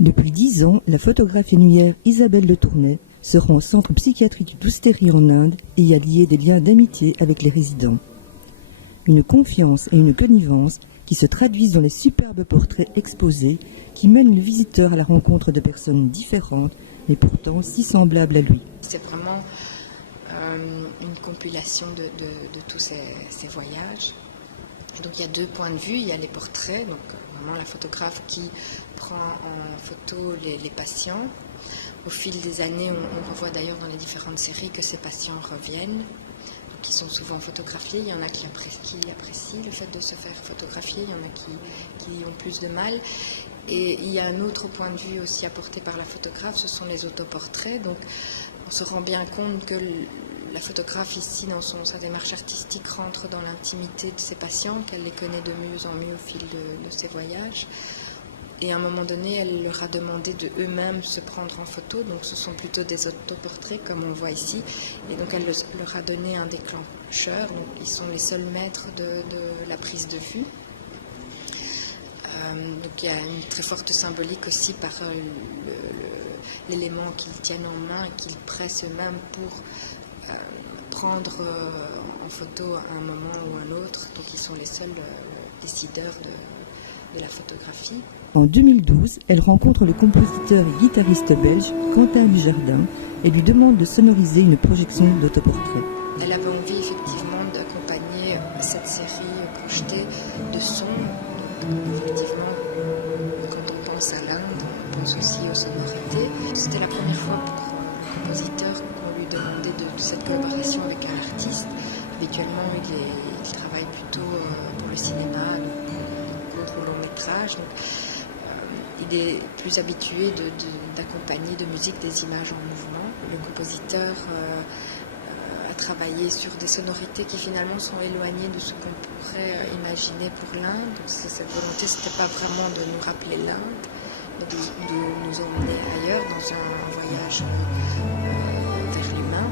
Depuis 10 ans, la photographe annuaire Isabelle Le Tournay se rend au centre psychiatrique d'Ousteri en Inde et y a lié des liens d'amitié avec les résidents. Une confiance et une connivence qui se traduisent dans les superbes portraits exposés qui mènent le visiteur à la rencontre de personnes différentes mais pourtant si semblables à lui. C'est vraiment une compilation de tous ces voyages. Donc il y a deux points de vue, il y a les portraits, donc vraiment la photographe qui prend en photo les patients. Au fil des années, on revoit d'ailleurs dans les différentes séries que ces patients reviennent, donc ils sont souvent photographiés. Il y en a qui apprécient le fait de se faire photographier, il y en a qui ont plus de mal. Et il y a un autre point de vue aussi apporté par la photographe, ce sont les autoportraits. Donc on se rend bien compte que la photographe ici, dans sa démarche artistique, rentre dans l'intimité de ses patients, qu'elle les connaît de mieux en mieux au fil de ses voyages. Et à un moment donné, elle leur a demandé de eux-mêmes se prendre en photo. Donc ce sont plutôt des autoportraits comme on voit ici. Et donc elle leur a donné un déclencheur. Donc ils sont les seuls maîtres de la prise de vue. Donc il y a une très forte symbolique aussi par l'élément qu'ils tiennent en main et qu'ils pressent eux-mêmes pour prendre en photo à un moment ou un autre. Donc ils sont les seuls décideurs de la photographie. En 2012, elle rencontre le compositeur et guitariste belge Quentin Dujardin et lui demande de sonoriser une projection d'autoportrait. Elle avait envie effectivement d'accompagner cette série projetée de sons. Effectivement, quand on pense à l'Inde, on pense aussi aux sonorités. C'était la première fois pour le compositeur qu'on lui demandait de cette collaboration avec un artiste. Habituellement, il travaille plutôt pour le cinéma, donc court ou long métrage. Donc, il est plus habitué d'accompagner de musique des images en mouvement. Le compositeur a travaillé sur des sonorités qui finalement sont éloignées de ce qu'on pourrait imaginer pour l'Inde. Donc cette volonté, c'était pas vraiment de nous rappeler l'Inde, mais de nous emmener ailleurs dans un voyage vers l'humain.